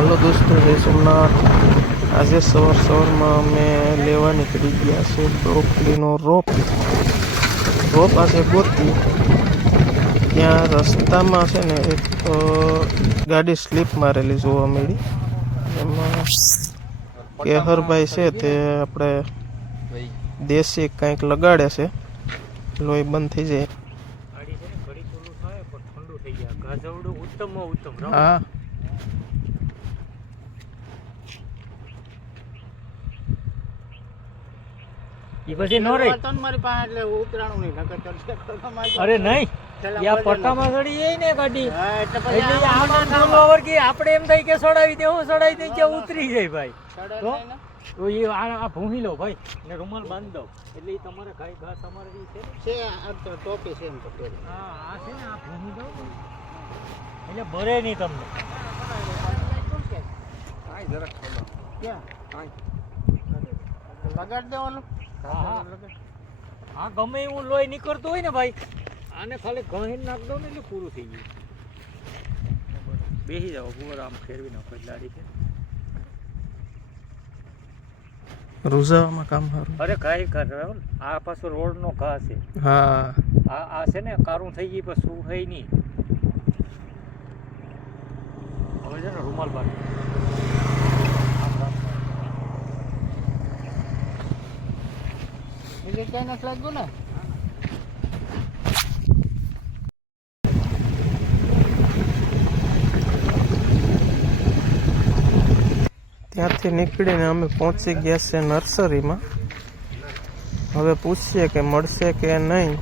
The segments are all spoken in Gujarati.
હાલો દોસ્તો, જય સોમનાથ। આજે સવારમાં અમે લેવા નીકળી ગયા છે બ્રોકલીનો રોપ આજે ગોતી। ત્યાં રસ્તામાં છે ને એક ગાડી સ્લીપ મારેલી જોવા મળી। એમાં કેહરભાઈ છે તે આપણે દેશી કંઈક લગાડે છે, લોહી બંધ થઈ જાય। હા, પછી નો રે તમારી પાસે એટલે ઉતરાણું નહીં નકર ચડશે અરે નહીં યા પટ્ટામાં ચડી જાય ને ગાડી એટલે એટલે આમાં ફૂલોવર કે આપણે એમ થાય કે સડાવી દે હું સડાવી દે કે ઉતરી જાય ભાઈ તો એ આ ભૂંહી લો ભાઈ ને રૂમાલ બાંધી દો એટલે એ તમારે ગાય ઘા તમારે ઈ છે આ તો ટોપી છે એમ તો પહેરી હા આ છે ને આ ભૂંહી દો એટલે ભરે નહીં તમને કાઈ જરાક ખોલો ક્યાં કાઈ લગાડ દેવાનું હા ગમે એવું લોહી નીકળતું હોય ને ભાઈ આને ખાલી ઘહીને નાખ દો ને એટલે પૂરું થઈ ગયું। બેસી જાઓ પૂર આમ ફેરવી નાખો એટલે આડી છે રૂઝાવામાં કામ સારું। અરે કાંઈ કર આ પાછો રોડનો ઘા છે। હા, આ છે ને કારું થઈ ગઈ પછી શું થઈ નહીં હવે છે ને રૂમાલ બાંધી એટલે ક્યાંય નથી લાગ્યું ને ત્યાંથી નીકળીને અમે પહોંચી ગયા છે નર્સરીમાં। હવે પૂછીએ કે મળશે કે નહીં।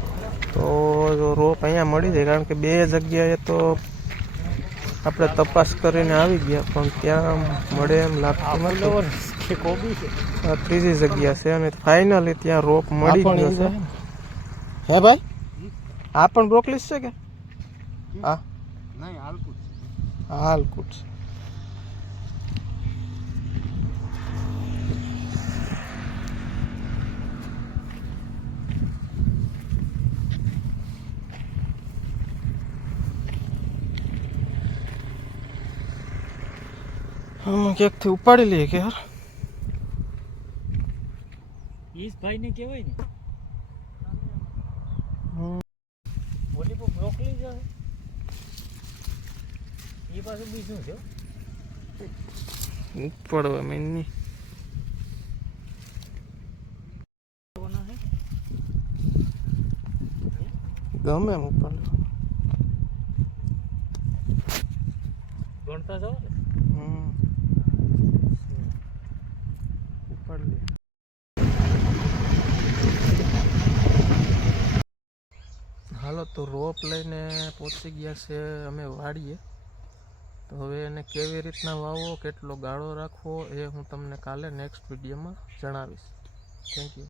તો જો રોપ અહીંયા મળી જાય, કારણ કે બે જગ્યાએ તો આપણે તપાસ કરીને આવી ગયા પણ ત્યાં મળે એમ લાગતું નથી। કોબી છે આ ત્રીજી જગ્યા છે અને ફાઇનલી ત્યાં રોપ મળી ગયો છે। હે ભાઈ, આ પણ બ્રોકલીસ છે કે હા? નહીં હાલકુટ હાલકુટ છે। हम ક્યાંકથી ઉપાડી લઈએ કે યાર? ઈસ ભાઈ ને કહેવાય ને ઓલી પર બ્રોકલી જ એ પાછું બીજું છે ઉપાડવા મેની ગમે એમ ઉપાડ ગણતા જાઓ ને ઉપાડ લે। હાલો તો રોપ લઈને પહોંચી ગયા છે અમે વાડીએ। તો હવે એને કેવી રીતના વાવવો, કેટલો ગાળો રાખવો એ હું તમને કાલે નેક્સ્ટ વિડીયોમાં જણાવીશ। Thank you.